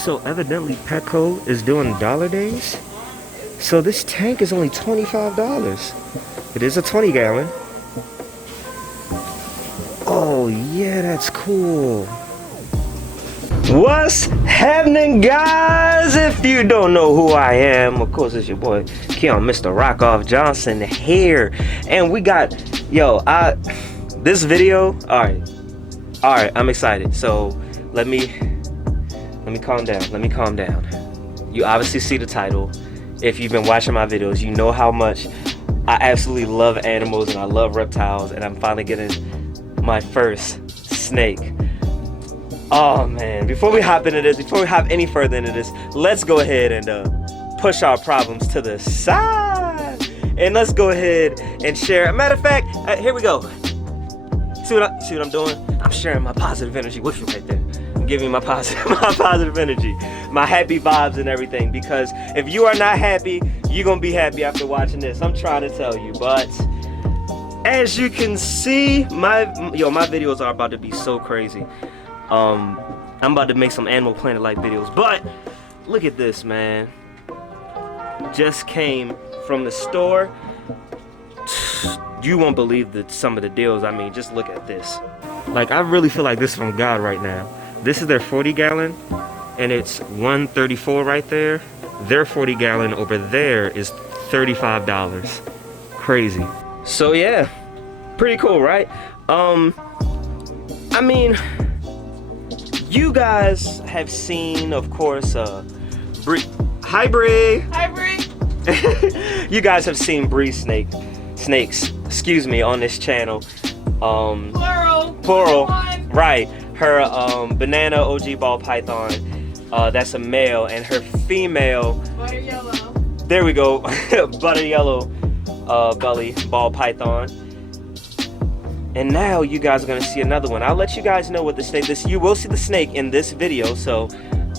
So evidently Petco is doing dollar days. So this tank is only $25. It is a 20 gallon. Oh yeah, that's cool. What's happening, guys? If you don't know who I am, of course it's your boy Keon, Mr. Rockoff Johnson here. And we got, this video, all right, I'm excited. So let me calm down. You obviously see the title. If you've been watching my videos, you know how much I absolutely love animals and I love reptiles, and I'm finally getting my first snake. Oh man, before we hop any further into this, let's go ahead and push our problems to the side. And let's go ahead and share. Matter of fact, here we go. See what I'm doing? I'm sharing my positive energy with you right there. I'm giving you my positive energy, my happy vibes and everything. Because if you are not happy, you're gonna be happy after watching this. I'm trying to tell you, but as you can see, my videos are about to be so crazy. I'm about to make some Animal Planet like videos, but look at this, man. Just came from the store. You won't believe some of the deals. I mean, just look at this. Like, I really feel like this is from God right now. This is their 40 gallon and it's $134 right there. Their 40 gallon over there is $35. Crazy. So yeah, pretty cool, right? I mean, you guys have seen, of course, Bree. Hi, Bree. Hi, Bree. You guys have seen Bree snakes, excuse me, on this channel. Plural. Right. Her banana OG ball python. That's a male, and her female. Butter yellow. There we go. Butter yellow belly ball python. And now you guys are gonna see another one. I'll let you guys know what the snake is. You will see the snake in this video. So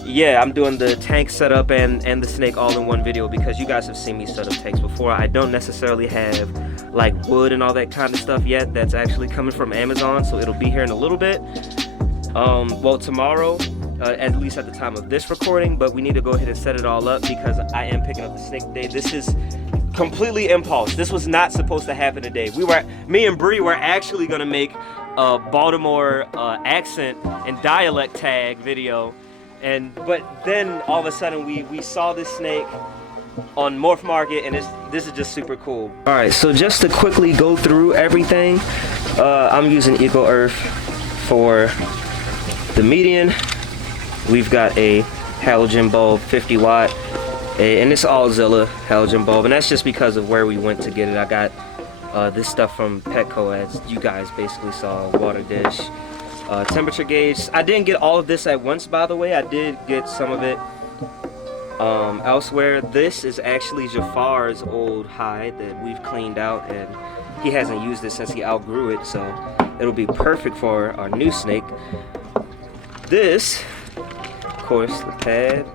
yeah, I'm doing the tank setup and the snake all in one video because you guys have seen me set up tanks before. I don't necessarily have like wood and all that kind of stuff yet. That's actually coming from Amazon, so it'll be here in a little bit. Well, tomorrow, at least at the time of this recording, but we need to go ahead and set it all up because I am picking up the snake today. This is completely impulse. This was not supposed to happen today. Me and Bree were actually gonna make a Baltimore accent and dialect tag video, but then all of a sudden we saw this snake on Morph Market, and this is just super cool. All right, so just to quickly go through everything, I'm using Eco Earth for the median. We've got a halogen bulb, 50 watt. And it's all Zilla halogen bulb, and that's just because of where we went to get it. I got this stuff from Petco, as you guys basically saw. Water dish, temperature gauge. I didn't get all of this at once, by the way. I did get some of it elsewhere. This is actually Jafar's old hide that we've cleaned out, and he hasn't used it since he outgrew it, so it'll be perfect for our new snake. This, of course, the pad.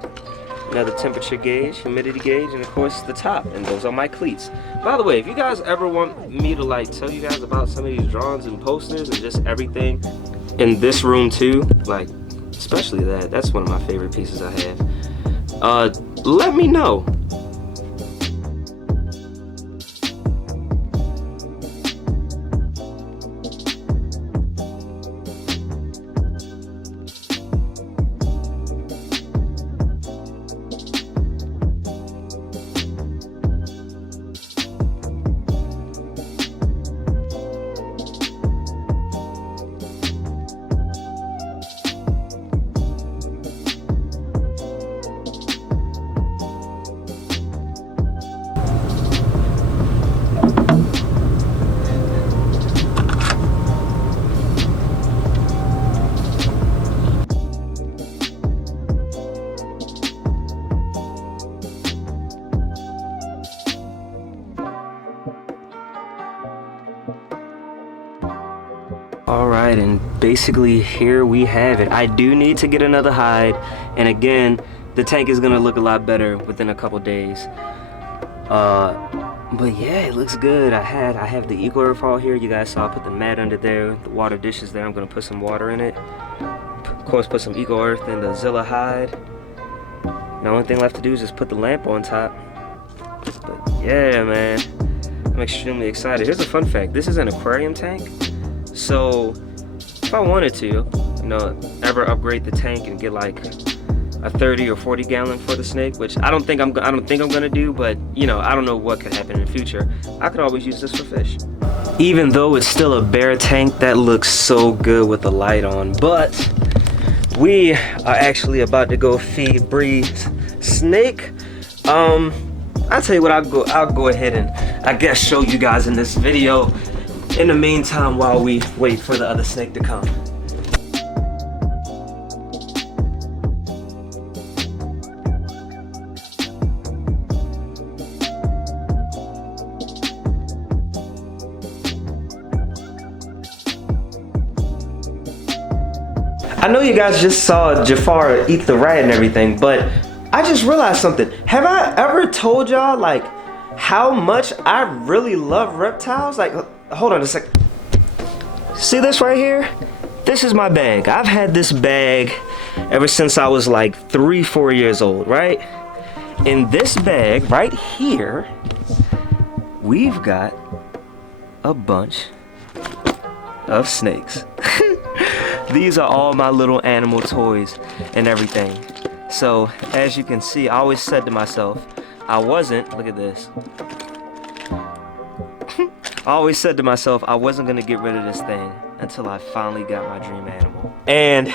Another temperature gauge, humidity gauge, and of course the top, and those are my cleats. By the way, if you guys ever want me to like tell you guys about some of these drawings and posters and just everything in this room too, like especially that's one of my favorite pieces I have, let me know. Alright, and basically here we have it. I do need to get another hide, and again, the tank is gonna look a lot better within a couple days. But yeah, it looks good. I have the Eco Earth all here. You guys saw I put the mat under there, the water dish is there. I'm gonna put some water in it. Of course, put some Eco Earth in the Zilla hide. The only thing left to do is just put the lamp on top. But yeah, man, I'm extremely excited. Here's a fun fact. This is an aquarium tank. So if I wanted to, you know, ever upgrade the tank and get like a 30 or 40 gallon for the snake, which I don't think I'm gonna do, but you know, I don't know what could happen in the future. I could always use this for fish. Even though it's still a bare tank, that looks so good with the light on. But we are actually about to go feed Bree's snake. I'll tell you what, I'll go ahead and I guess show you guys in this video in the meantime while we wait for the other snake to come. I know you guys just saw Jafar eat the rat and everything, but I just realized something. Have I ever told y'all like how much I really love reptiles? Like, hold on a sec. See this right here? This is my bag. I've had this bag ever since I was like 3-4 years old, right? In this bag right here, we've got a bunch of snakes. These are all my little animal toys and everything. So as you can see, I always said to myself, look at this. I always said to myself, I wasn't gonna get rid of this thing until I finally got my dream animal. And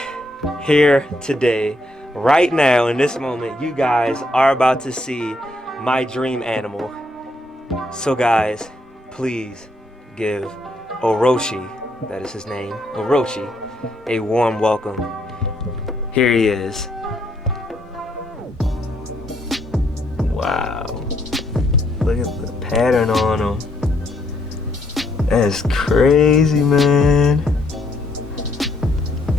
here today, right now, in this moment, you guys are about to see my dream animal. So guys, please give Orochi, that is his name, Orochi, a warm welcome. Here he is. Wow. Look at the pattern on him. That's crazy, man.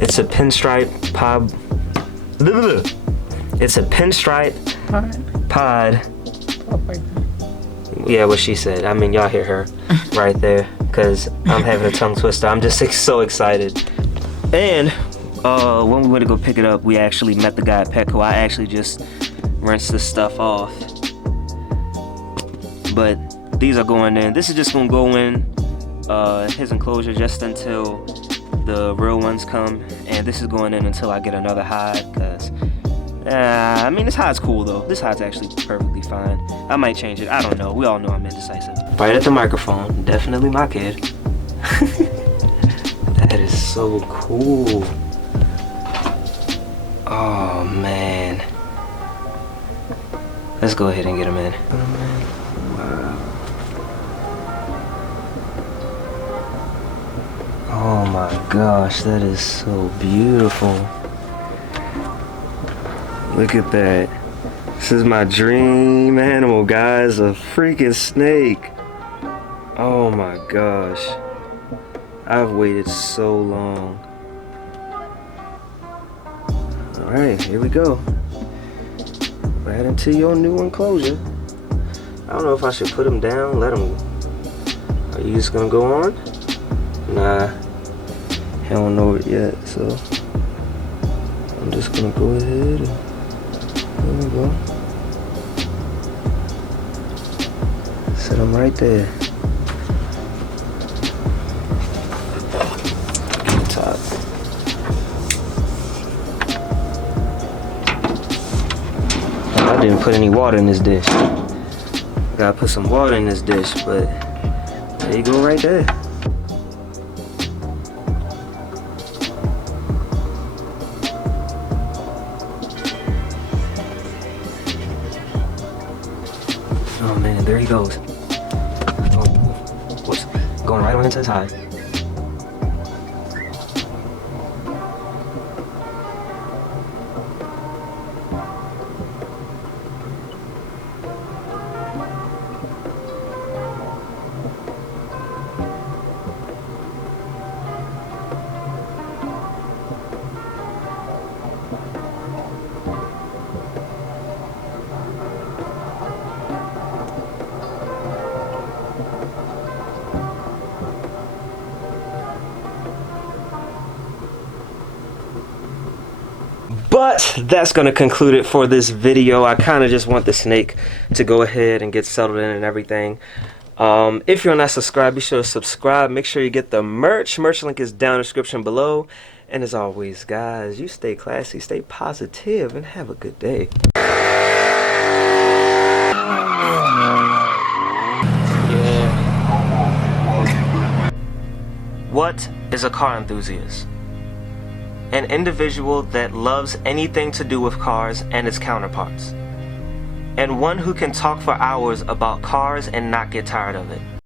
It's a pinstripe pod. It's a pinstripe pod. Yeah, what she said. I mean, y'all hear her right there, because I'm having a tongue twister. I'm just so excited. And when we went to go pick it up, we actually met the guy at Petco. I actually just rinsed this stuff off. But these are going in. This is just gonna go in his enclosure just until the real ones come. And this is going in until I get another hide, because I mean, this hide's cool though. This hide's actually perfectly fine. I might change it. I don't know. We all know I'm indecisive. Right at the microphone. Definitely my kid. That is so cool. Oh man. Let's go ahead and get him in. Wow. Oh my gosh, that is so beautiful. Look at that. This is my dream animal, guys. A freaking snake. Oh my gosh. I've waited so long. Alright, here we go. Right into your new enclosure. I don't know if I should put him down, let him. Are you just gonna go on? Nah. He don't know it yet, so I'm just gonna go ahead and there we go. Set him right there. Top. I didn't put any water in this dish. Gotta put some water in this dish, but there you go right there. Oh man, there he goes. Oh, whoops. Going right on into his hide. But that's going to conclude it for this video. I kind of just want the snake to go ahead and get settled in and everything. If you're not subscribed, be sure to subscribe. Make sure you get the merch. Merch link is down in the description below. And as always, guys, you stay classy, stay positive, and have a good day. What is a car enthusiast? An individual that loves anything to do with cars and its counterparts, and one who can talk for hours about cars and not get tired of it.